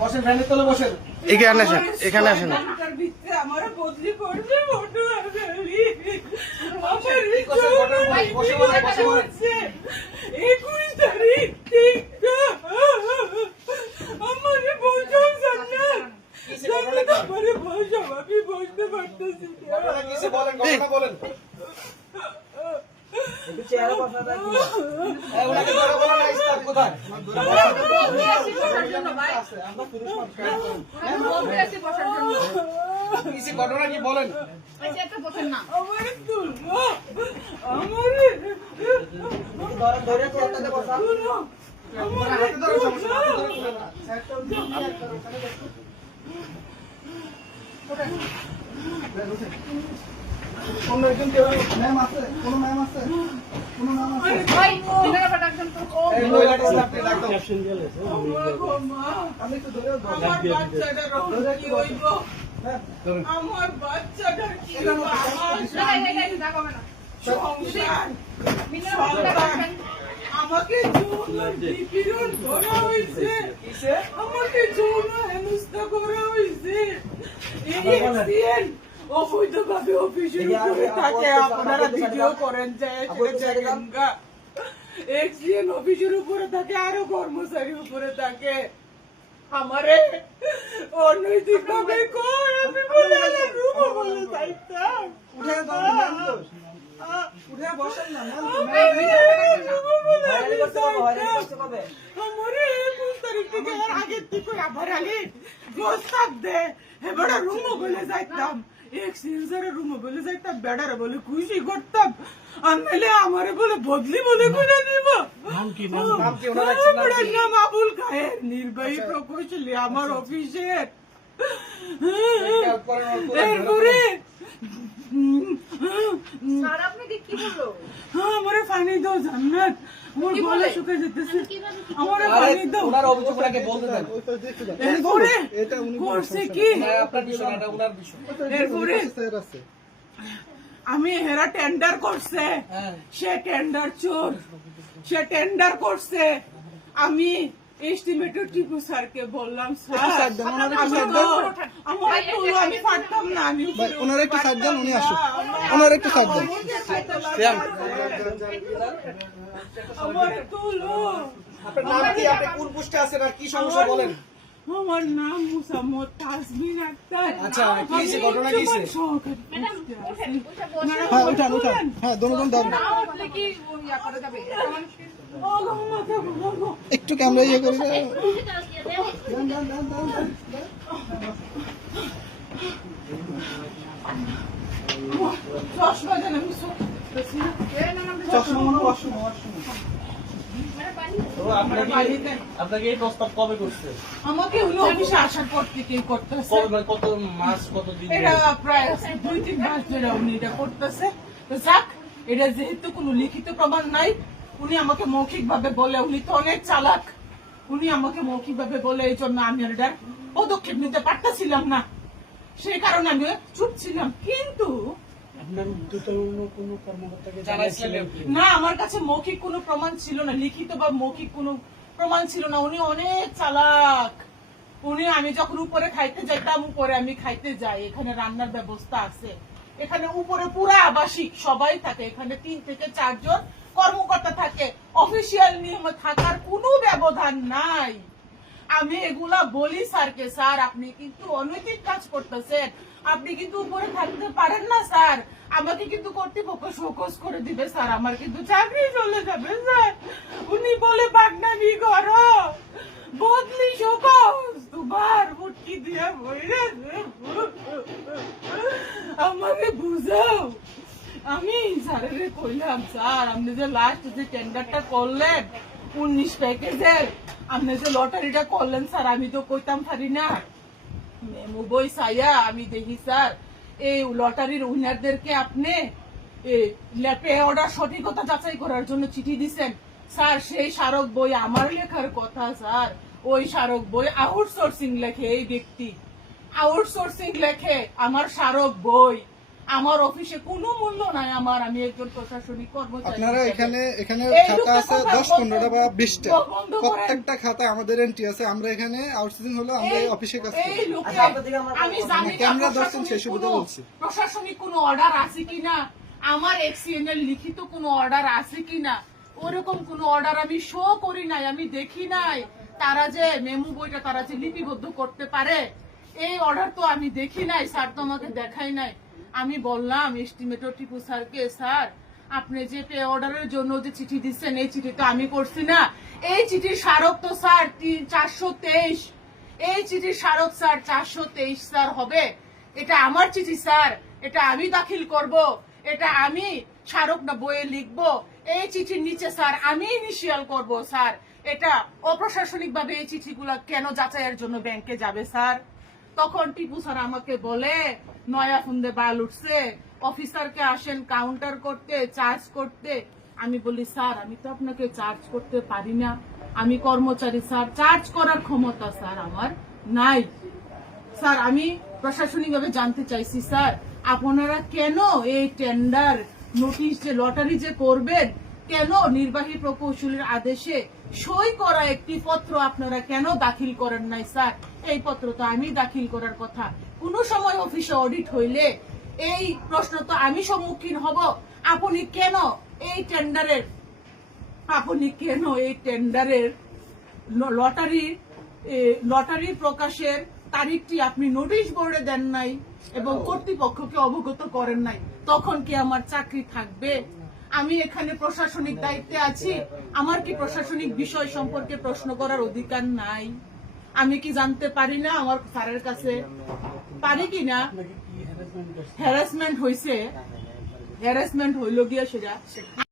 বসেন, ফ্যানের তলে বসেন। এখানে আসেন, এখানে আসেন। আমার বদলি করবে ফটো আমার 21 তারিখ থেকে আমার বলছেন জান্নাত আমার বলছো আমি বলতে পারতেছি ঘটনা বলেন। চেহারা কথা দেখি ওনাকে ধরে বলেন না স্টাফ কোথায় আমরা পুরুষ মানুষ কিছু ঘটনা কি বলেন আমার তুলবো আমার ধরে কোথাতে বসা আমার হাতে ধরে সমস্যা হাতে ধরে তুলে না কোন একজন কেউ ম্যাম আছে কোন ম্যাম আছে কোন ম্যাম আছে এই মহিলাটা স্টাফকে ডাকো ক্যাপশন দিয়ে লেছে আমি তো ধরে আমার বাচ্চাটার কি হইব আমার বাচ্চাটার কি হইব আমাকে যৌন নিপীড়ন করা হয়েছে আমাকে যৌন হেনস্থা করা হয়েছে অবৈধভাবে অফিসের উপরে থাকে আপনারা ভিডিও করেন যায় এক্সিএন অফিসের উপরে থাকে আরো কর্মচারী উপরে থাকে আমারে অনৈতিক ভাবে কয় আমি বলে রূপ বলে চাইতাম উঠে উঠে বসেন না আমারে 21 তারিখ থেকে এর আগের থেকে আবার আগে প্রস্তাব দে এবার রুমও বলে যাইতাম এক্সচেঞ্জারের রুমও বলে যাইতাম বেড়ারে বলে খুশি করতাম আর নাহলে আমারে বলে বদলি বলে করে দিব নাম আবুল খায়ের নির্বাহী প্রকৌশলী আমার অফিসের এরপরে আমারে পানি দাও জান্নাত মোর গলা শুকিয়ে যেতেছে আমারে পানি দাও ওনার অভিযোগটাকে বলতে দেন এরপরে করছে কি আপনার বিষয় এটা ওনার বিষয় এরপরে আমি হেরা টেন্ডার করছে সে টেন্ডার চোর সে টেন্ডার করছে আমি এস্টিমেটেড টিপু স্যারকে বললাম স্যার আমি পারতাম না আমি ওনার একটু সাইড দেন উনি আসুন ওনার একটু সাইড দেন আমার তুলো আপনার নাম কি আপনি কোন পোস্টে আছেন আর কি সমস্যা বলেন আমার নাম মুসাম্মদ তাসমিন আক্তার আচ্ছা কি হইছে ঘটনা কি হইছে হ্যাঁ উঠান উঠান হ্যাঁ দুজন দাও একটু ক্যামেরা ইয়ে করে আপনাকে এই প্রস্তাব কবে করছে আমাকে উনি অফিসে আসার পর থেকেই করতেছে কত মাস কত দিন এটা প্রায় 2-3 মাস ধরে উনি এটা করতেছে তো যাক এটা যেহেতু কোনো লিখিত প্রমাণ নাই উনি আমাকে মৌখিক ভাবে বলে উনি তো অনেক চালাক উনি আমাকে মৌখিক ভাবে বলে এই জন্য আমি এটার পদক্ষেপ নিতে পারতেছিলাম না সেই কারণে আমি চুপ ছিলাম কিন্তু না আমার কাছে মৌখিক কোনো প্রমাণ ছিল না লিখিত বা মৌখিক কোনো প্রমাণ ছিল না উনি অনেক চালাক উনি আমি যখন উপরে খাইতে যাইতাম উপরে আমি খাইতে যাই এখানে রান্নার ব্যবস্থা আছে এখানে উপরে পুরা আবাসিক সবাই থাকে এখানে 3 থেকে 4 জন কর্মকর্তা থাকে অফিসিয়াল নিয়ম থাকার কোনো ব্যবধান নাই আমি এগুলা বলি স্যারকে স্যার আপনি কিন্তু অনৈতিক কাজ করতেছেন আপনি কিন্তু উপরে থাকতে পারেন না স্যার আমাকে কিন্তু কর্তৃপক্ষ শোকজ করে দিবে স্যার আমার কিন্তু চাকরি চলে যাবে স্যার উনি বলে বাগনামি করো বদলি শোকজ তোমার মুটকি দিয়ে বইরে আমাকে বুঝাও আমি স্যারের কইলাম স্যার আপনি যে লাস্ট যে টেন্ডারটা করলেন 19 প্যাকেজের আপনি যে লটারিটা করলেন স্যার আমি তো কইতাম পারি না মেমো বই সাইয়া আমি দেখি স্যার এই লটারির উইনারদেরকে আপনি ল্যাপে অর্ডার সঠিকতা যাচাই করার জন্য চিঠি দিছেন স্যার সেই স্মারক বই আমার লেখার কথা স্যার ওই স্মারক বই আউটসোর্সিং লেখে এই ব্যক্তি আউটসোর্সিং লেখে আমার স্মারক বই আমার অফিসে কোনো মূল্য নাই আমার, আমি একজন প্রশাসনিক কর্মচারী। আপনারা এখানে এই খাতা লোকটা আছে কথা 10-15টা বা 20টা, বন্ধ করেন। প্রত্যেকটা খাতা আমাদের এন্ট্রি আছে। আমরা এখানে আউটসোর্সিং হলো আমরা এই অফিসে কাজ করি। এই লোকটা আমি জানি না ক্যামেরা ধরছেন প্রশাসনিক সেই সুবিধা কোনো- বলছি। প্রশাসনিক কোনো অর্ডার আছে কিনা, আমার এক্সিএন এর লিখিত কোনো অর্ডার আছে কিনা, ওরকম কোনো অর্ডার আমি শো করি নাই, আমি দেখি নাই। তারা যে মেমু বইটা তারা যে লিপিবদ্ধ করতে পারে, এই অর্ডার তো আমি দেখি নাই, স্যার তো আমাকে দেখাই নাই। আমি বললাম এস্টিমেটর টিপু স্যারকে, স্যার আপনি যে পে অর্ডারের জন্য যে চিঠি দিচ্ছেন, এই চিঠি তো আমি করছি না, এই চিঠির স্মারক তো স্যার 423, এই চিঠির স্মারক স্যার 423 স্যার হবে। এটা আমার চিঠি স্যার, এটা আমি দাখিল করব, এটা আমি স্মারক না বইয়ে লিখবো, এই চিঠির নিচে স্যার আমি ইনিশিয়াল করব স্যার। এটা অপ্রশাসনিক ভাবে এই চিঠিগুলো কেন যাচাইয়ের জন্য ব্যাংকে যাবে স্যার? তখন টিপু স্যার আমাকে বলে নয়া ফুন্দে বাল উঠছে, অফিসারকে আসেন কাউন্টার করতে, চার্জ করতে। আমি বলি স্যার আমি তো আপনাকে চার্জ করতে পারি না, আমি কর্মচারী স্যার, চার্জ করার ক্ষমতা স্যার আমার নাই। স্যার আমি প্রশাসনিক ভাবে জানতে চাইছি স্যার, আপনারা কেন এই টেন্ডার নোটিশ যে লটারি যে করবেন, কেন নির্বাহী প্রকৌশলীর আদেশে সই করা একটি পত্র আপনারা কেন দাখিল করেন নাই স্যার? এই পত্র তো আমি দাখিল করার কথা। কোন সময় অফিসে অডিট হইলে এই প্রশ্ন তো আমি সম্মুখীন হব, আপনি কেন এই টেন্ডারের লটারি প্রকাশের তারিখটি আপনি নোটিশ বোর্ডে দেন নাই এবং কর্তৃপক্ষকে অবগত করেন নাই, তখন কি আমার চাকরি থাকবে? আমি এখানে প্রশাসনিক দায়িত্বে আছি, আমার কি প্রশাসনিক বিষয় সম্পর্কে প্রশ্ন করার অধিকার নাই? আমি কি জানতে পারি না আমার স্যারের কাছে? পারি কি না? হ্যারাসমেন্ট হইছে, হ্যারাসমেন্ট হইল গিয়া সেটা